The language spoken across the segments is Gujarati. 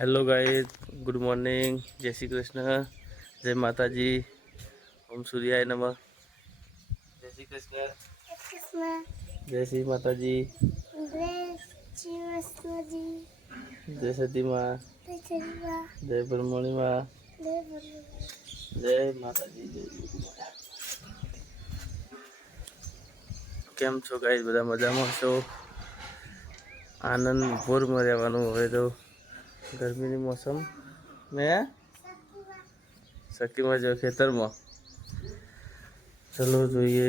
હેલો ગાઈઝ ગુડ મોર્નિંગ જય શ્રી કૃષ્ણ જય માતાજી ઓમ સૂર્યાય નમઃ જય શ્રી કૃષ્ણ જય શ્રી માતાજી જય શ્રી કૃષ્ણજી જય સતીમાં જય જય માતાજી કેમ છો ગાઈઝ બધા મજામાં છો? આનંદ ભોરમાં રહેવાનું હવે તો. ગરમીની મોસમ મેં સખીમાં જો ખેતરમાં ચલો જોઈએ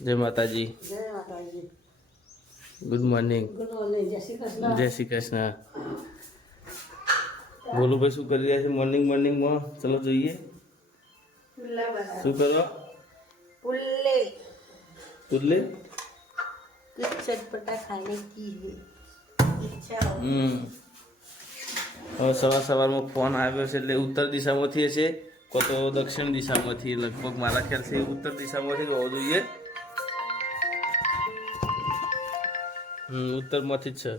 જય માતાજી ગુડ મોર્નિંગ જય શ્રી કૃષ્ણ બોલો ભાઈ શું કરી રહ્યા છે મોર્નિંગ મોર્નિંગમાં ચલો જોઈએ શું કરો पुल्ले પુલ્લે कुछ चटपटा खाने की है इच्छा हो હમ હવે સવાર સવારમાં ફોન આવ્યો છે એટલે ઉત્તર દિશામાંથી હશે કો તો દક્ષિણ દિશામાંથી લગભગ મારા ખ્યાલથી ઉત્તર દિશામાંથી હોવો જોઈએ? ઉત્તરમાંથી જ છે.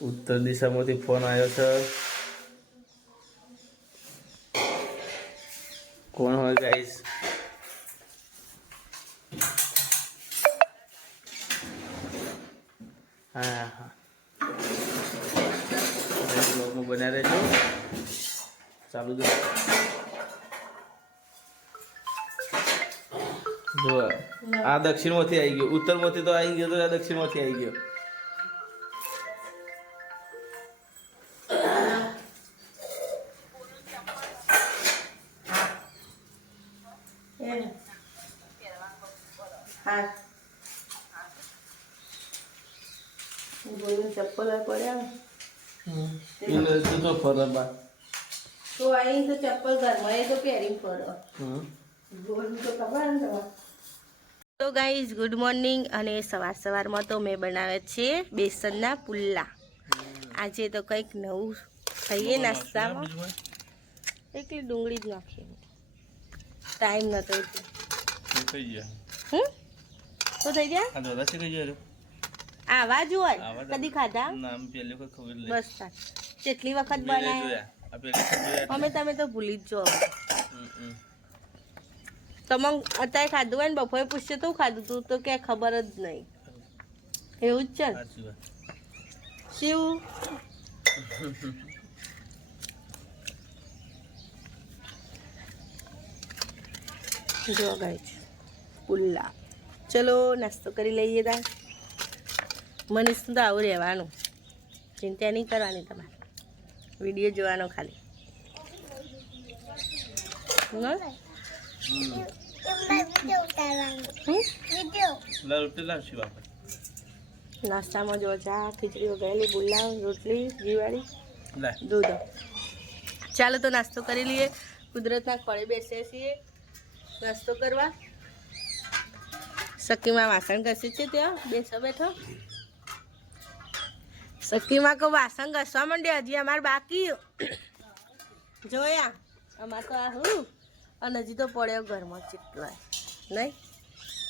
ઉત્તર દિશામાંથી ફોન આવ્યો છે. કોણ હોય ગાઈસ હા હા. બ્લોગમાં બન્યા રહેજો ચાલુ જ જો આ દક્ષિણમાંથી આવી ગયો. ઉત્તરમાંથી તો આવી ગયો, તો આ દક્ષિણમાંથી આવી ગયો. ચપ્પલ પડ્યા એને તો તો ફરવા તો અહીં તો ચપ્પલ ઘરમાં એ તો પહેરી પડો હમ. તો ખબર ને તો ગાઈઝ ગુડ મોર્નિંગ અને સવાર સવારમાં તો મેં બનાવે છે બેસનના પુલ્લા. આજે તો કંઈક નવું ખાઈએ નાસ્તામાં. એકલી ડુંગળી જ નાખીએ. ટાઈમ નતો થઈ ગયા. હમ? તો થઈ ગયા? આવા જ હોય કદી ખાધા? નામ પેલી વખત ખબર લે બસ કેટલી વખત જોયા. અમે તમે તો ભૂલી જ જો. તમે અત્યારે ખાધું હોય ને બપોરે પૂછશે તો ખાધું તું તો કે ખબર જ નહીં. એવું જ છે શિવ જો ગાઈ પુલ્લા. ચલો નાસ્તો કરી લઈએ તા મનીષ તો આવું રહેવાનું ચિંતા નહીં કરવાની તમારે. વીડિયો જોવાનો ખાલી. નાસ્તામાં જો ચા ખીચડી વગાડેલી બુલ્લા રોટલી જીવાળી દૂધ. ચાલો તો નાસ્તો કરી લઈએ. કુદરતના ખોળે બેસીએ છીએ. નાસ્તો કરવા. સખીમાં વાસણ ઘસે છે ત્યાં. બેસો બેઠો. સખીમાં કો વાસણ ઘસવા માંડ્યા હજી અમારે બાકી. જોયા? અમાર તો આ હું? અને હજી તો પડ્યો ઘરમાં ચીટલો નહીં?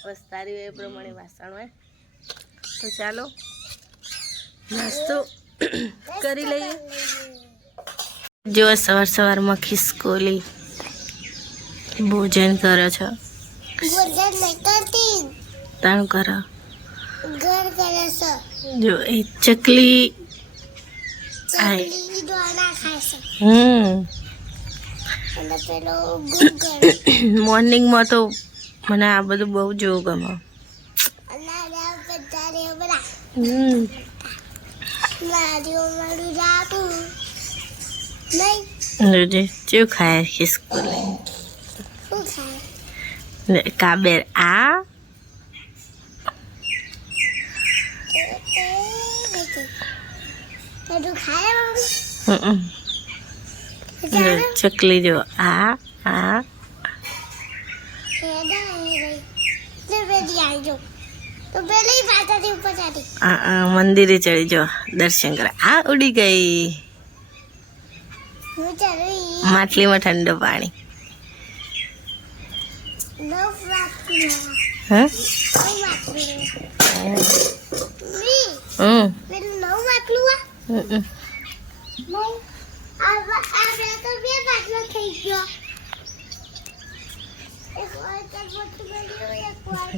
વસ્તારી એ પ્રમાણે વાસણ હોય. તો ચાલો નાસ્તો કરી લઈએ. જો સવાર સવારમાં ખિસકોલી. ભોજન કરો છો? ભોજન નહીં કરતી તાણ કરો. ઘર કરે છે. જો એ ચકલી હમ. મોર્નિંગમાં તો મને આ બધું બહુ જોવું ગમે. શું ખાય છે સ્કૂલ? કાબેર આ બધું ખાય મમ્મી હમ. જો ચકલી જો આ આ. મંદિરે ચડી જો દર્શન કરે. આ ઉડી ગઈ. માટલીમાં ઠંડુ પાણી. હમ. તો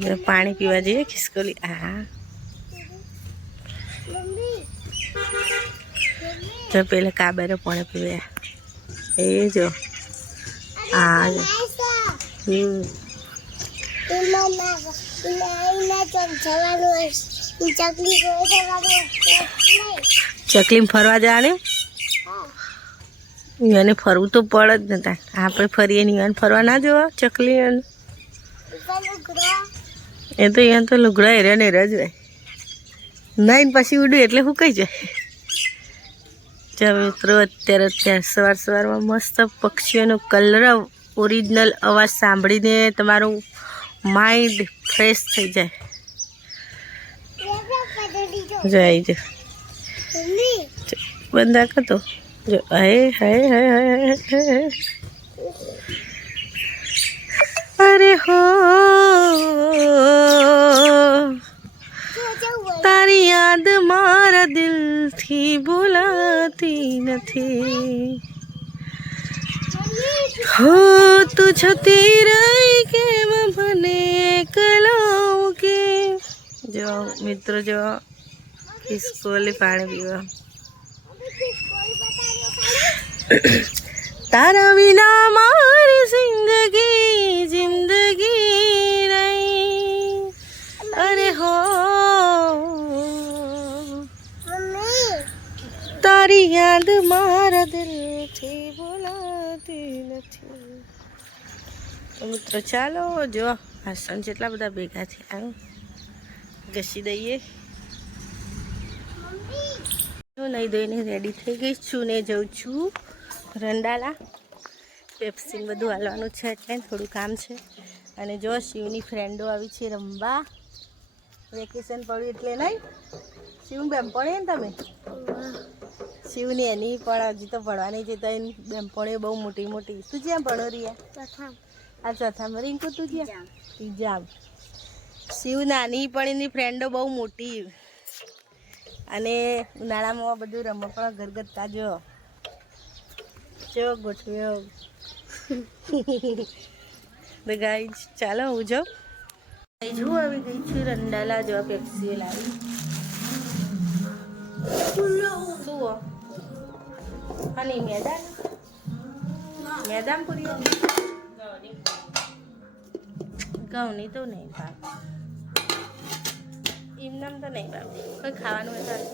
તો પાણી પીવા જઈએ ખિસકોલી. આ. મમ્મી પેલા કાબરે પાણી પીવ્યા એ જો. આ. હમ. ચકલી ફરવા જવાનું? હા. એને ફરવું તો પડે જ નતા આપણે ફરીએ નહીં એને ફરવા ના જોવા ચકલી એ તો અહીંયા તો લુગડા હેરા ને હેરા જ હોય. નાઈન પછી ઉડ્યું એટલે હુકાઈ જાય? ચાલો મિત્રો અત્યારે અત્યારે સવાર સવારમાં મસ્ત પક્ષીઓનો કલરવ ઓરિજિનલ અવાજ સાંભળીને તમારું માઇન્ડ ફ્રેશ થઈ જાય. પડી જો જો આવી જો મમ્મી બંધા કરતો જો હાય હાય હાય હાય હાય હાય. અરે હો જો જવું તારી યાદ મારા દિલથી ભૂલાતી નથી હો તું છતી રહી કેમ મને કલાવ કે જો મિત્રો જો ખિસકોલી પાણી પીવા તારા વિના મારી જિંદગી જિંદગી નહીં. અરે હો. તારી યાદ મારા દિલથી ભૂલાતી નથી. તો મિત્રો ચાલો, જો વાસણ જેટલા બધા ભેગા થયા. ઘસી દઈએ. હું નહીં ધોઈને રેડી થઈ ગઈ છું ને જઉં છું રંડાલા. પેપ્સીન બધું હાલવાનું છે એટલે થોડું કામ છે. અને જો શિવની ફ્રેન્ડો આવી છે રમવા વેકેશન પડ્યું એટલે નહીં? શિવ બેમ્પણી ને તમે? શિવની એની પણ હજી તો ભણવાની છે તો એની બેમ્પણીઓ બહુ મોટી મોટી. તું જ્યાં ભણો રહ્યા આ ચોથામાં રિંકુ તું જ્યાં? ત્રીજા શિવ નાની પણ એની ફ્રેન્ડો બહુ મોટી. અને ઉનાળામાં બધું રમકડા ઘરગથ્થા જો. ચો ગોઠવ્યો. તો ગાઈ ચાલો હું જાઉં. હું આવી ગઈ છું રંડાલા જો પેપ્સીઓ લાવી. હો? હની મેદાન? મેદાન પૂરી ઘઉંની તો નહીં ભાવ એમનામ તો નહીં ભાવ કોઈ ખાવાનું હોય તો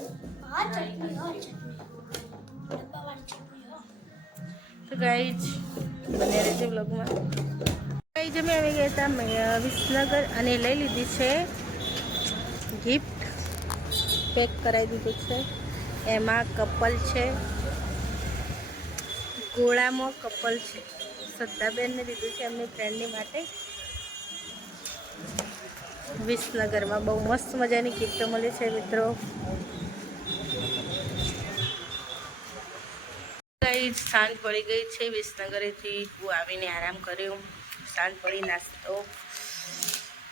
તો ગાઈ જ બને રહેજો બ્લોગમાં ગાઈ જ અમે આવી ગયા હતા મે- વિસનગર અને લઈ લીધી છે ગિફ્ટ પેક કરાવી દીધું છે. એમાં કપલ છે. ગોળામાં કપલ છે. શ્રદ્ધાબેનને દીધું છે એમની ફ્રેન્ડની માટે. વિસનગરમાં બહુ મસ્ત મજાની ગિફ્ટો મળી છે મિત્રો. સાંજ પડી ગઈ છે વિસનગરેથી હું આવીને આરામ કર્યો. સાંજ પડી નાસ્તો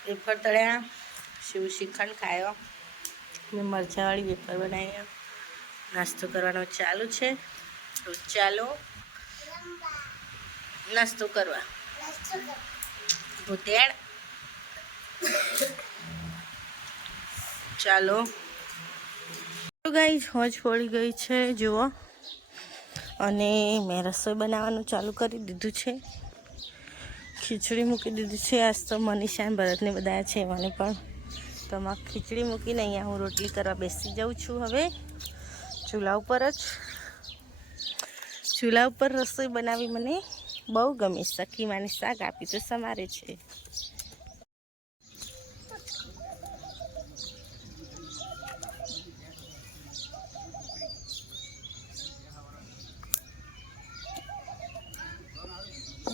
વેફર તળ્યા શિવ શિખંડ ખાયો મેં મરચાંવાળી વેફર બનાવ્યા. નાસ્તો કરવાનો ચાલુ છે. તો ચાલો નાસ્તો કરવા. ભૂતેડ ચાલો. ગાઈઝ, હોજ પડી ગઈ છે, જુઓ. અને મેં રસોઈ બનાવવાનું ચાલુ કરી દીધું છે. ખીચડી મૂકી દીધી છે. આજ તો મનીષા ભરતને બધા છે, મને પણ. તો આમાં ખીચડી મૂકીને અહીંયા હું રોટલી કરવા બેસી જાઉં છું હવે. ચૂલા ઉપર જ. ચૂલા ઉપર રસોઈ બનાવી મને બહુ ગમે. સખી માની શાક આપી તો સમારે છે.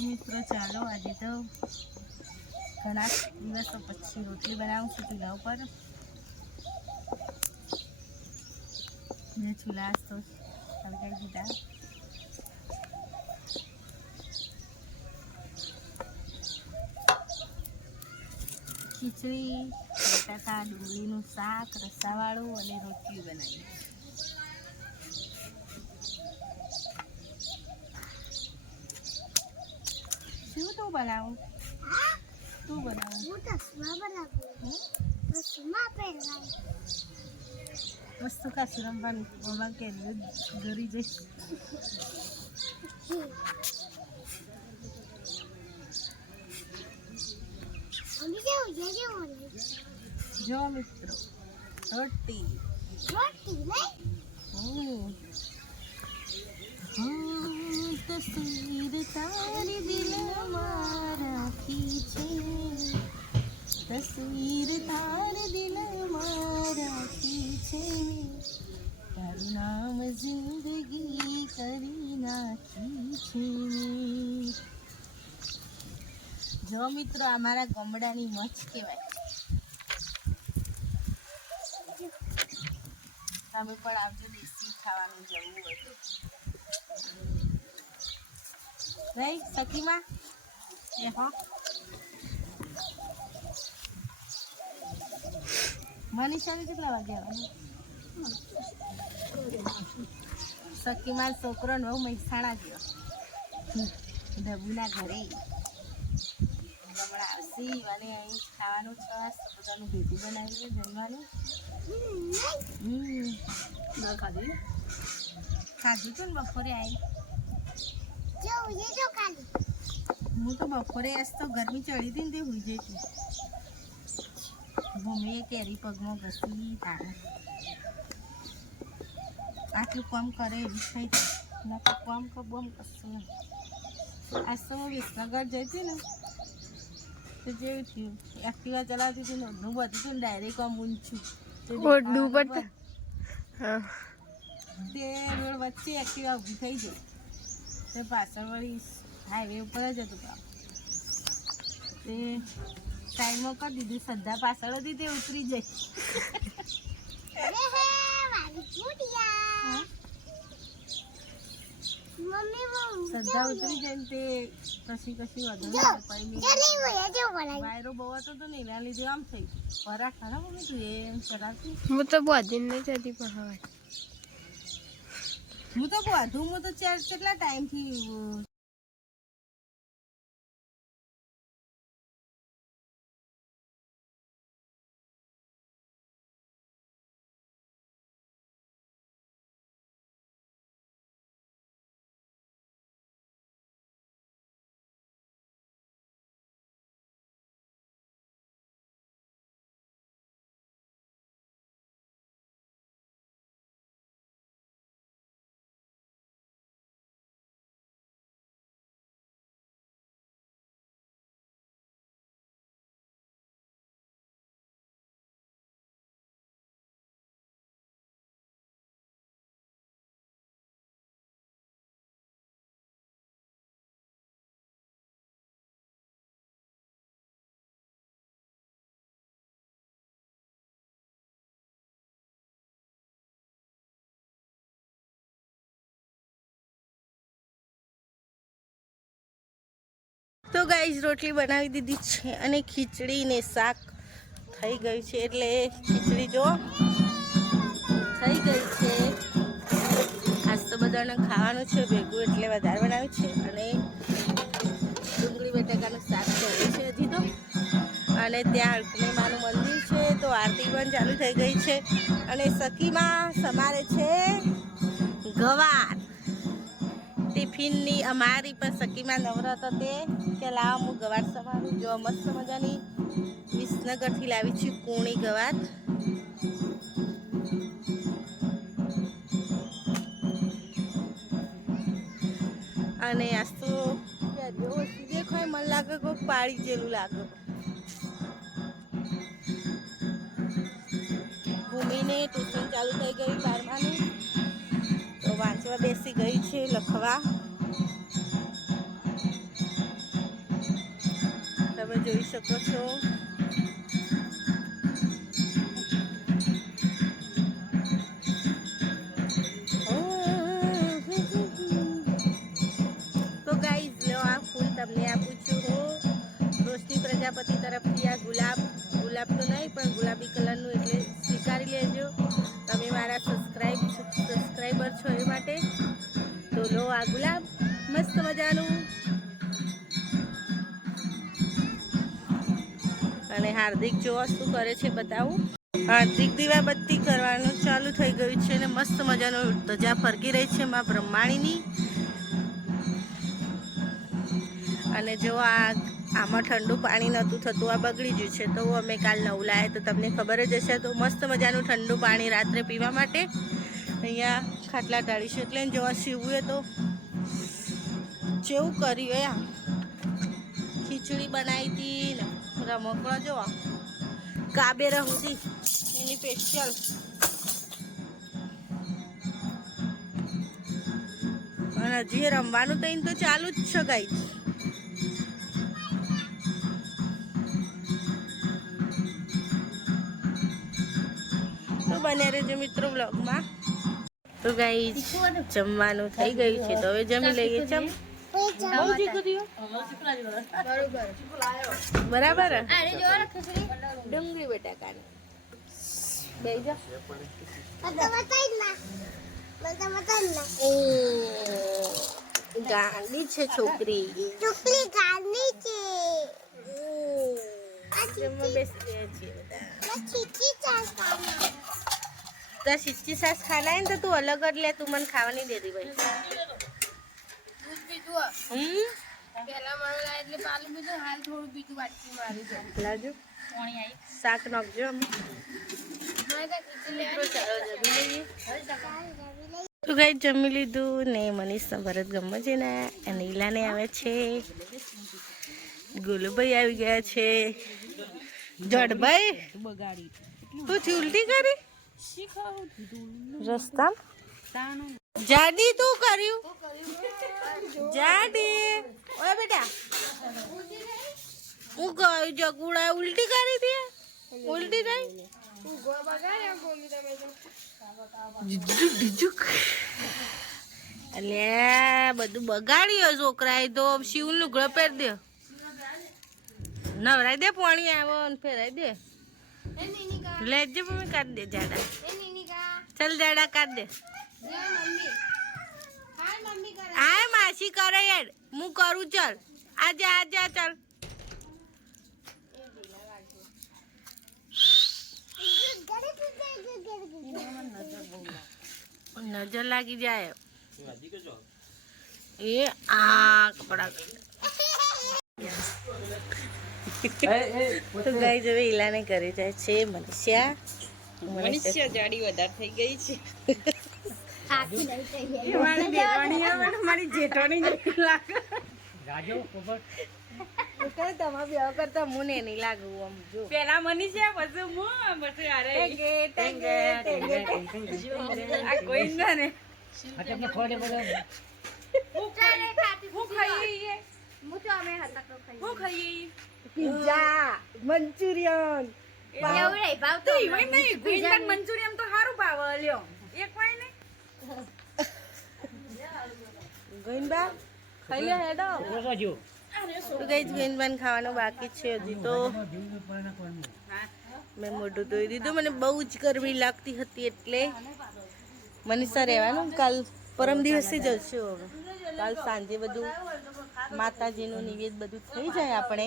મિત્રો, ચાલો આજે તો ઘણા દિવસો પછી રોટલી બનાવું છું ચૂલા ઉપર. ને ચૂલા તો સળગાવી દીધા. ખીચડી, બટાકા, ડુંગળીનું શાક, રસાવાળું અને રોટલી બનાવી. શું બનાવું? તું બનાવું. હું તો બનાવું. સુમા પહેરવાય વસ્તુ કા રમવાનું મમ્મા કે ઘરી જઈશ જે મિત્રો રોટી. રોટી નહીં. હા, તસવીર તારી દિલમાં રાખી છે. તસવીર તારી દિલમાં રાખી છે. તારું નામ જિંદગી કરી નાખી છે. જો મિત્રો અમારા ગમડાની મચ કહેવાય. તમે પણ આવજો, દેશી ખાવાનું જમવું હોય તો નહીં સખીમાં એ હા મનીષાને કેટલા વાગે આવવાનું સખીમાં છોકરો ને મહેસાણા ગયો ડબુના ઘરે હમણાં આવશે અને અહીં ખાવાનું છે તો બધાનું ભેગું બનાવીને જમવાનું ખાધું ખાધું તું ને બપોરે આવી હું તો બપોરે આજ તો ગરમી ચડી હતી ને તે હુઈ જઈ ભૂમિએ કેરી પગમાં ઘસી તાણે આટલું કામ કરે એવી થઈ ના તો કામ કે બમ કશું નહીં. આજ તો હું વિસનગર જઈ હતી ને તો જેવું થયું. એક્ટિવા ચલાવતી હતી નોંધું બધું હતું ને ડાયરેક્ટ આમ ઊંચું તે રોડ વચ્ચે એક્ટિવા ઊભી થઈ ગઈ. તે પાછળ વળી હાઈવે ઉપર જ હતું કામ. તે સાઈડમાં કરી દીધું સદ્ધા પાછળ હતી તે ઉતરી જઈ મમ્મી ઉતરી જાય ને તે કશી કશી વધુ વાયરો બહુ હતો તો નહીં એના લીધે આમ થઈ પરા ખરા મમ્મી તું એમ ચલાવતી હું તો બધી નહીં જતી પણ હવે. હું તો બધું હું તો કેટલા ટાઈમથી તો ગાઈઝ રોટલી બનાવી દીધી છે અને ખીચડી ને શાક થઈ ગયું છે. એટલે ખીચડી જો થઈ ગઈ છે. આજ તો બધાને ખાવાનું છે, ભેગું એટલે વધારે બનાવ્યું છે. અને ડુંગળી, બટાકાનું શાક કર્યું છે હજી તો. અને ત્યાં અળકની માનું મંદિર છે, તો આરતી પણ ચાલુ થઈ ગઈ છે. અને સખીમાં સમારે છે ગવાર. ટિફિનની અમારી પણ સખીમાં નવરત તે કે લાવ હું ગવાર સમારું. જો મસ્ત મજાની વિસનગરથી લાવી છું કૂણી ગવાર. અને આજ તો દેખાય મને લાગે કોઈ પાડી જેલું લાગે. ભૂમિને ટ્યુશન ચાલુ થઈ ગઈ બારમાની. વાંચવા બેસી ગઈ છે લખવા. તમે જોઈ શકો છો. હાર્દિક જોવા શું કરે છે, બતાવું. હાર્દિક દીવાબત્તી કરવાનું ચાલુ થઈ ગયું છે અને મસ્ત મજાનું ધજા ફરકી રહી છે માં બ્રહ્માણીની. અને જો આ આમાં ઠંડુ પાણી નહોતું થતું, આ બગડી ગયું છે. તો અમે કાલ નવું લાયા તો તમને ખબર જ હશે, તો મસ્ત મજાનું ઠંડુ પાણી રાત્રે પીવા માટે અહીંયા ખાટલા ઢાળીશું. એટલે જોવા સીવું તો જેવું કર્યું એ ખીચડી બનાવી હતી ને રમકડો જોવા. કાબેરા રહુતી એની સ્પેશિયલ અને હજી રમવાનું તો તો ચાલુ જ છે ગાઈ તો બન્યા રહેજો મિત્રો બ્લોગમાં તો ગાઈ જમવાનું થઈ ગયું છે. તો હવે જમી લઈએ. દીકરીઓ બરાબર. ડુંગળી બટાકાની. ગાંડી છે છોકરી. છોકરી ગાંડી છે તો સિચ્ચી સાસ ખાના હે તો તું અલગ જ લે, તું મને ખાવાની દે ભાઈ શાક નાખજો તો કઈ જમી લીધું ને મનીષ ભરત ગમે છે ને અને ઈલાને આવે છે. ગોલુભાઈ આવી ગયા છે. જડભાઈ તું થી ઉલટી કરી? રસ્તા? જાડી તું કર્યું? જાડી. ઓય બેટા. હું કહ્યું જગુડા ઉલટી કરી દે. ઉલટી થઈ અલ્યા બધું બગાડ્યો છોકરાએ તો. શિવનું લુગડો પહેર દે. નવરાઈ દે પાણી આવો ને ફેરાઈ દે. લેજે મમ્મી કાઢ દે જાડા. ચાલ જાડા કાઢ દે. હાય માસી કરે યાર. હું કરું, ચલ. આજે આજે ચલ. નજર લાગી જાય. એ આ કપડા. તો ગાઈ હવે ઈલાને કરી જાય છે મનીષા મનીષા જાડી વધારે થઈ ગઈ છે. મારી દેવાની આવે મારી જેઠાણી જેવી લાગે. તમારા બ્યાહ કરતા હું નહીં લાગુ આમ જો. પેલા મની છે પછી હું પછી અરે ટેંગે ટેંગે ટેંગે આ કોઈ ના ને હું ખાઈએ હું ખાઈએ પિઝા મંચુરિયન. તો ઈવન નહીં મંચુરિયન તો સારું ભાવ લ્યો. એક વાય નહીં. ગોઈનબા ખાઈ લે હેડો. તો ગઈ ગોઈનબાન ખાવાનું બાકી છે હજી તો. મેં મોઢું ધોઈ દીધું, મને બહુ જ ગરમી લાગતી હતી એટલે. મનીષા રહેવાનું કાલ. પરમ દિવસે જશું હવે. કાલ સાંજે બધું માતાજીનું નિવેદ બધું થઈ જાય આપણે.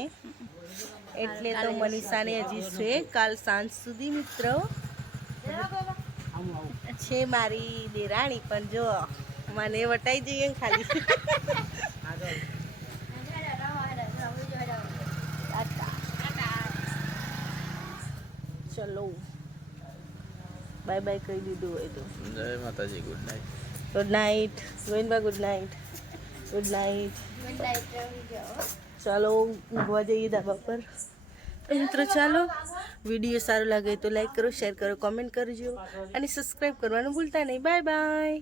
એટલે તો મનીષાને હજી છે કાલ સાંજ સુધી, મિત્રો. છે મારી દેરાણી, પણ જો મને વટાઈ જઈએ ને ખાલી. ચલો. બાય બાય કહી દીધું હોય તો. જય માતાજી good night. Good night Govindba good night good night ચાલો ઊંઘવા જઈએ ધાબા પર. મિત્રો ચાલો વીડિયો સારો લાગે તો લાઈક કરો શેર કરો કોમેન્ટ કરજો. અને સબસ્ક્રાઈબ કરવાનું ભૂલતા નહીં. Bye bye